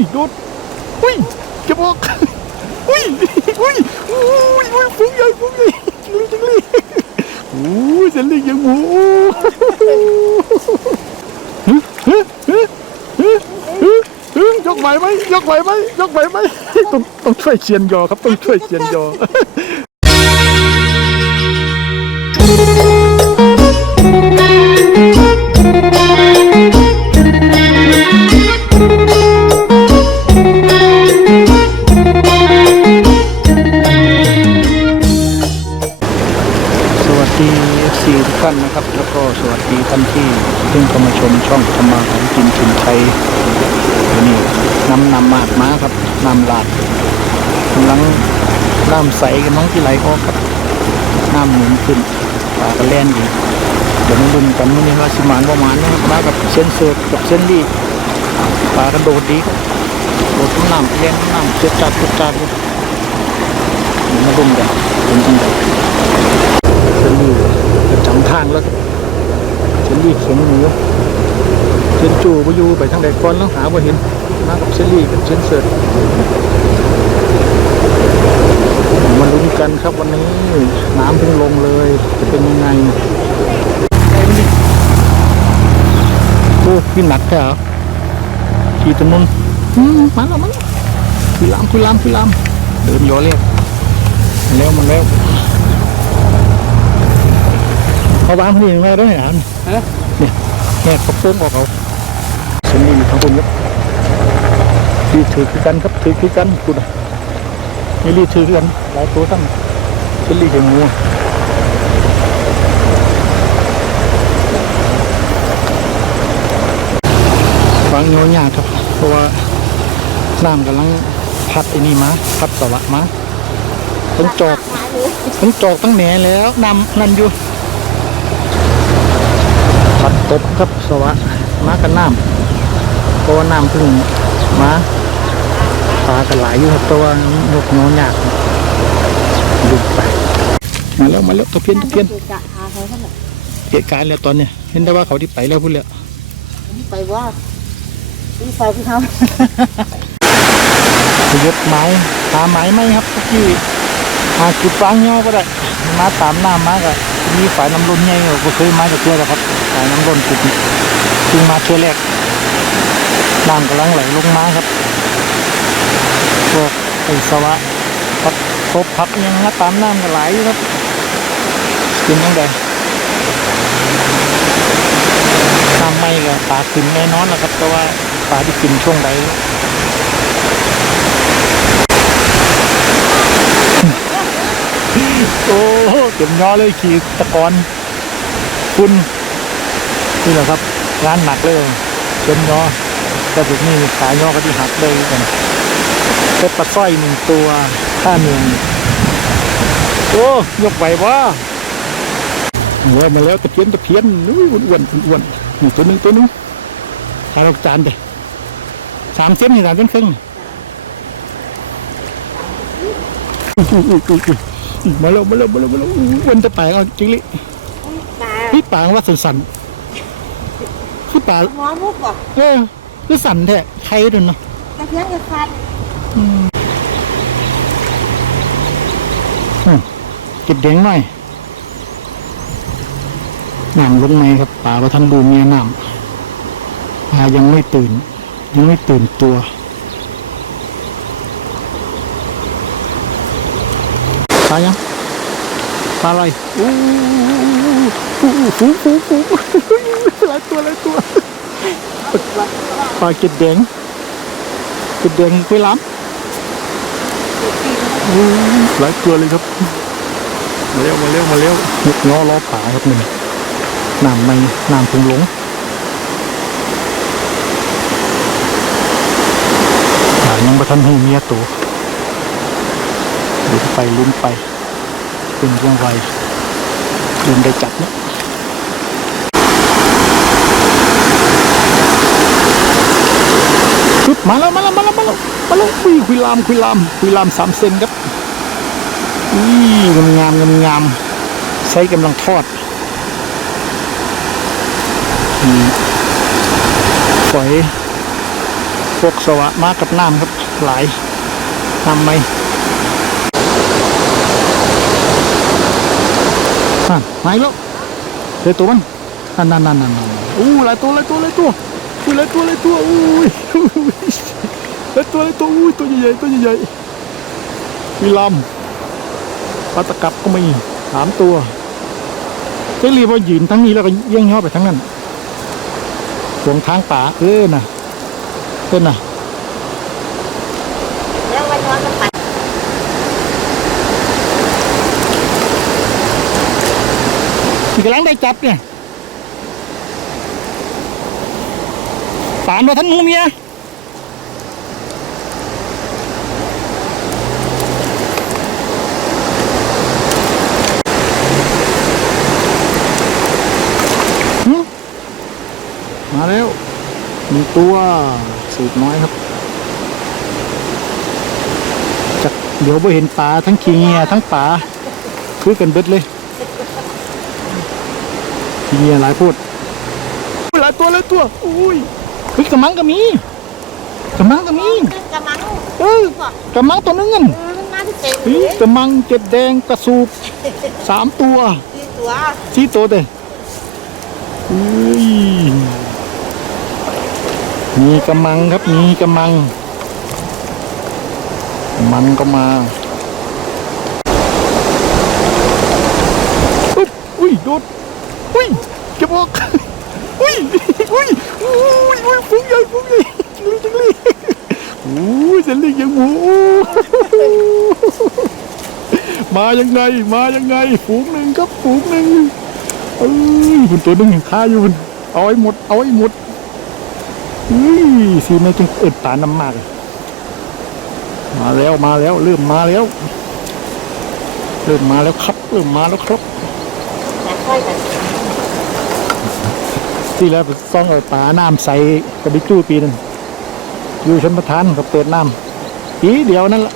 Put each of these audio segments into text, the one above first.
ยโดดอุ้ยจะบอกอุ้ยอุ้ยอุ้ยอุ้ยฟุ้งใหญ่ฟุ้งใหญ่จังเลยจังเลยอุ้ยเสลิงยังหมูฮึฮึฮึฮึฮึฮึยกไหวไหมยกไหวไหมยกไหวไหมต้องต้องช่วยเชียนยอครับต้องช่วยเชียนยอ นำนำมาดม้าครับน้ำลาดกำลังน้ำใสกันน้องที่ไหลออกครับน้ำหนุนขึ้นปลากระแล่นดีเดี๋ยวมาลุ้นกันวันนี้ว่าสิมานว่าหมานนะครับมากับเส้นเสิร์ฟกับเส้นดีปลากระโดดดีครับโดดน้ำเล่นน้ำเจ็ดจัดเจ็ดจัดเลยเดี๋ยวมาลุ้นกันเป็นจังไงเชนลี่ประจำทางแล้วครับเชนลี่เข็งหมูเชนจูไปอยู่ไปทางใดก่อนแล้วหาบ่เห็น มากับเชนลี่กับเชนเสิร์ตมาลุ้นกันครับวันนี้ น้ำเพิ่งลงเลย จะเป็นยังไงโอ้พี่หนักแค่เหรอขี่ถนนอืมมาแล้วมาแล้วคุยลามคุยลามคุยลามเดินย่อเรียกมาแล้วมาแล้วเขาวางพอดีมาได้หรอเนี่ยแหกกระโปรงออกเอาสมนีอยู่ทางบนครับ รีถือคือกันครับถือคือกันคุณนี่รีถือคือกันหลายตัวตั้งเป็นรีดเห็นงูวางโยนยากครับเพราะว่าน้ำกำลังพัดไอ้นี่มาพัดสวะมาต้องจอกต้องจอกตั้งแหนแล้วนำนั่นอยู่ผัดกบครับสวะมากันน้ำเพราะว่าน้ำเพึ่งมา กันหลายอยู่ครับตัวานกน้องยากดูไปมาแล้วมาแล้วตะเพียนตะเพียนเหร่เหตุการณ์แล้วตอนเนี้ยเห็นได้ว่าเขาที่ไปแล้วพูดแล้วไปว่าพี่ไฟพี่เขาไปยกไม้หาไม้ไหมครับทุกที่หาจุดฟางเงาก็ได้มาตามน้ำมาก็มีฝ่ายน้ำล้นไงก็เคยมาจากเทือแล้วครับฝ่ายน้ำล้นจุดนี้เพิ่งมาเทือแรกน้ำกำลังไหลลงมาครับ พวกไอ้สวะพักครบพักยังมาตามน้ำกันหลครับกินยังไงน้ำไม่ก็ปลาขึ้นแน่นอนนะครับแต่ว่าปลาที่กินช่วงใดโอ้เต็มย่อเลยขี่ตะกอนคุณนี่แหละครับงานหนักเลยเต็มย่อแต่พวกนี้ขายย่อก็ที่หักเลยกัน เพชรปลาสร้อยหนึ่งตัวค่าเมืองโอ้ยกไหววะเมื่อมาแล้วตะเพียนตะเพียนนู้ยอ้วนๆอ้วนๆนี่ตัวหนึงตัวหนึงขายออกจานเด้สามเส้นนี่สามเส้นครึ่งอุ้ยอุ้ยอุ้ยอุ้ยมาแล้วมาแล้วมาแล้วมาแล้วอู้วันจะแตกเอาจริงลิตาพี่ปางว่าสันสันๆพี่ปางหมอมุกบอกเออคือสันแท้ใครเดินเนาะกระเทียมกระฟัน อืมอืมเก็บแดงหน่อยน้ำลงไหมครับป่าว่าท่านดูเมียน้ำปลายังไม่ตื่น ยังไม่ตื่นตัวปลายังปลาอะไรอู้หูหูหูหูหลายตัวหลายตัวปลาเก็ดแดงเก็ดแดงคุยล้ำ หลายตัวเลยครับ มาเร็วมาเร็วมาเร็วยกล้อล้อผาครับหนึ่งน้ำไม่น้ำพุงหลงหายังประทันหูเมียตัวลุ้นไปลุ้นไป เป็นเรื่องไรลุ้นได้จับเนาะปึ๊บมาแล้วมาแล้ว มาแล้วมาแล้วมาล้วคุยคุยลามคุยลามคุยลามสามเซนครับอุ้ยงามงามงามงามใช้กำลังทอดฝอยพวกสวะมากับน้ำครับ หลายน้ำไหมอะมาอีกแล้วเจอตัวมันนั่นนั่นนั่นนั่นอู้หลายตัวหลายตัวหลายตัวอู้หลายตัวหลายตัวอู้ ยหลายตัวหลายตัวอู้ยตัวใหญ่ๆตัวใหญ่ๆมีลำปลาตะกับก็มีสามตัวเจ๊รีบว่ายืนทั้งนี้แล้วก็เยี่ยงย่อไปทั้งนั้นสวงทางป่าเออน่ะเออน่ะแล้ววันนอนกันไปที่กำลังได้จับเนี่ยปานว่าท่านมูเมียหึมาแล้วมี ตัวสูบน้อยครับจักเดี๋ยวไปเห็นปลาทั้งขี้เงียทั้งปลาคือกันเบิดเลยมีอะไรพูดหลายตัวหลายตัวอุ้ยเฮ้ยกระมังก็มีกระมังก็มีขึ้นกระมังเออกระมังตัวนึงเงินเออมันมาที่เต็มเลเฮ้ยยกระมังเจ็ดแดงกระสูบสามตัวที่ตัวสี่ตัวเด้อุ้ย มีกระมังครับมีกระมัง มังก็มาอุ๊ยอุ้ยโดดอุ้ยเก็บอกอุ้ยอุ้ยอุ้ยอุ้ยฟุ้งใหญ่ฟุ้งใหญ่จิงลี่จิงลี่อุ้ยเสลิงยังหมูมายังไงมายังไงฝูงหนึ่งครับฝูงหนึ่งเอ้ยคุณตัวหนึงยังคาอยู่เอาไว้หมดเอาไว้หมด สีไม่จึงเอิดตาน้ำมาก มาแล้วมาแล้วเริ่มมาแล้วเริ่มมาแล้วครับเริ่มมาแล้วครับที่แล้วต้องเอาปลาน้ำใสกระดิจู้ปีนึงอยู่ชนประทานกับเปิดน้ำปีเดียวนั่นละ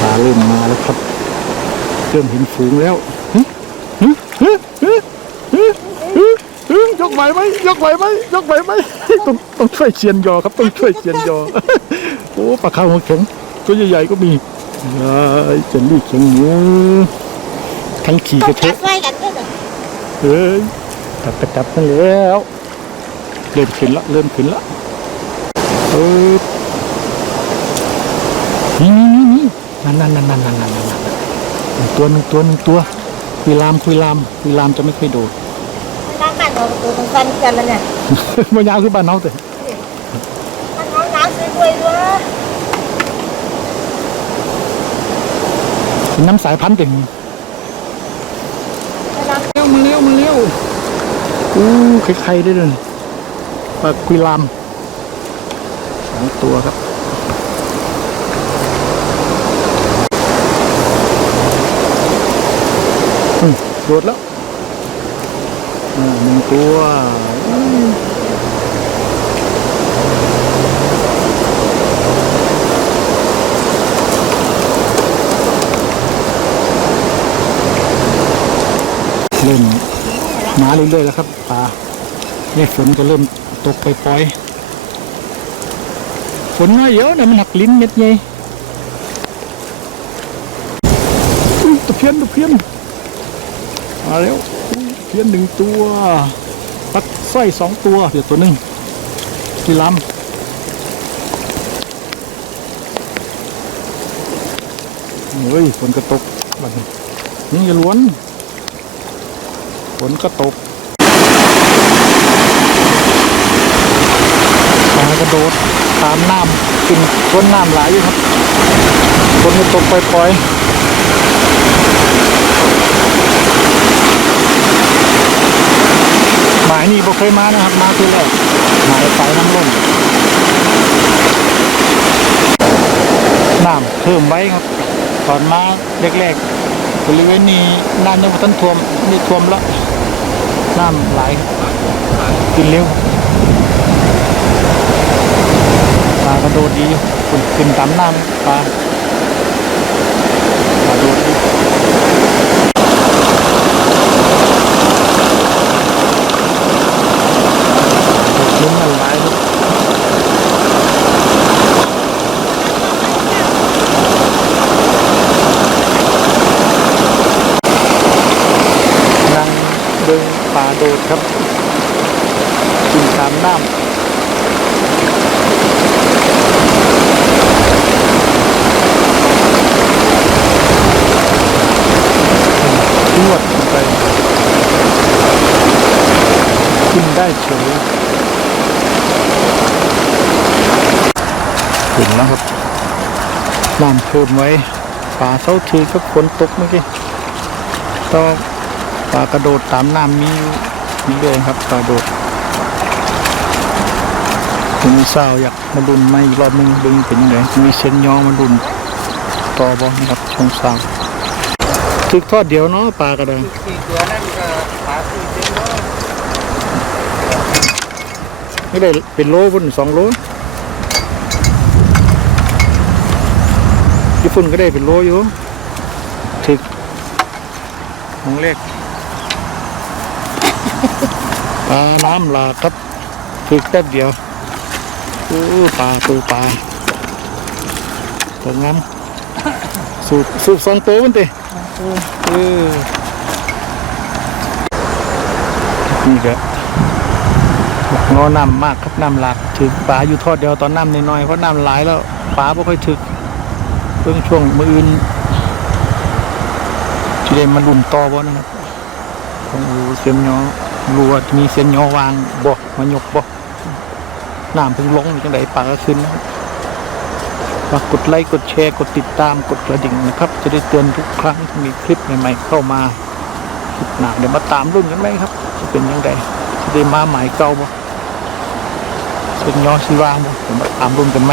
ปลาเริ่มมาแล้วครับ เริ่มเห็นฝูงแล้วหึหึหึหึหึหึหึยกไห วไหมยกไหวไหมยกไหวไหมต้องต้องช่วยเชียนยอครับต้องช่วยเชียนยอโอ้ปลาขาวหัวแข็งตัวใหญ่ๆก็มีไอ้เจนลี่เข็งหมูทั้งขี่ต้อกงระจัเทะบไว้กันด้วยนะเฮ้ยจับกระจับกันแล้วเริ่มขึ้นละเริ่มขึ้นละเออนี่นี่นี่นี่นั่นนั่นนั่นนั่นนั่นนั่นนั่นหนึ่งตัวหนึ่งตัวหนึ่งตัวคุยลามคุยลามคุยลามจะไม่ค่อยโดดนั่งบ้าน เราตัวสั้นกันแล้วเนี่ยมายาวคือบ้านเฮาแต่มันน้องน้ำซื้อด้วยด้วยเป็นน้ำสายพันธุ์เต็มน้ำเร็วมันเร็วมันเร็วอู้ใครๆได้เลยปลาคุยลามสองตัวครับอืมโดดแล้ว หนึ่งตัวเริ่มมาเรื่อยๆแล้วครับปลาเนี่ยฝนก็เริ่มตกไปปล่อยๆฝนน้อยเยอะนะมันหักลิ้นเม็ดใหญ่ตะเพียนตะเพียนมาแล้ว พี้ยนหนึ่งตัวปัดสร้อยสองตัว เดี๋ยวตัวหนึ่งที่ลำเฮ้ยฝนก็ตกบนี้นี่อย่าล้วนฝนก็ตกปลากระโดดตามน้ำกินต้นน้ำไหลายอยู่ครับฝนก็ตกปล่อยๆ หมายนี่บ่เคยมานะครับมาคือแรกหมายไปน้ำลงน้ำเพิ่มไว้ครับตอนมาแรกๆบริเวณนี้น้ำยังไม่ทันท่วมนี่ท่วมแล้วน้ำไหลกินเร็วปลากระโดดดีอยู่ขึ้นขึ้นตามน้ำปลาปลาโดดดี ปลาโดดครับกินตามน้ำนวดไปกินได้เฉยถึงแล้วครับน้ำเพิ่มไว้ป่าเสาทีก็ฝนตกเมื่อกี้ต่อง ปลากระโดดตามน้ำมีมีเลยครับปลาโดดผมสาวอยากมาดุนไม่อีกรอบหนึงดึงเป็นยังไงมีเส้นย้อมาดุนต่อบ่นะครับช่องสาวถึกทอดเดียวเนาะปลากระเดงสี่ตัวนั่นก็ปลาสี่เส้นเนาะได้เป็นโลบนสองโลญี่ปุ่นก็ได้เป็นโลอยู่ถึกของเลข ปลาน้ำหลากครับฝึกแป๊บเดียวโอ้ปลาตัวปลาตัวงามสูบสูบสองตัวมันเตะเออนี่ก็งอน้ำมากครับน้ำหลากถึกปลาอยู่ทอดเดียวตอนน้ำน้อยๆเพราะน้ำหลายแล้วปลาไม่ค่อยถึกเพิ่งช่วงมืออื่นที่ได้มาลุ่มต่อบ่นะครับ ของอูเสียนยอรัวมีเสียนยอวางบ่มายกบ่น้ำเพิ่งลงอยู่จังไดปลาก็ขึ้นนะครับฝากกดไลค์กดแชร์กดติดตามกดกระดิ่งนะครับ จะได้เตือนทุกครั้งที่มีคลิปใหม่ๆเข้ามาคลิปหนักเดี๋ยวมาตามรุ่นกันไหมครับ จะเป็นยังไงจะได้มาหมายเก่าบ่เสียนยอสีวางบ่เดี๋ยวมาตามรุ่นกันไหม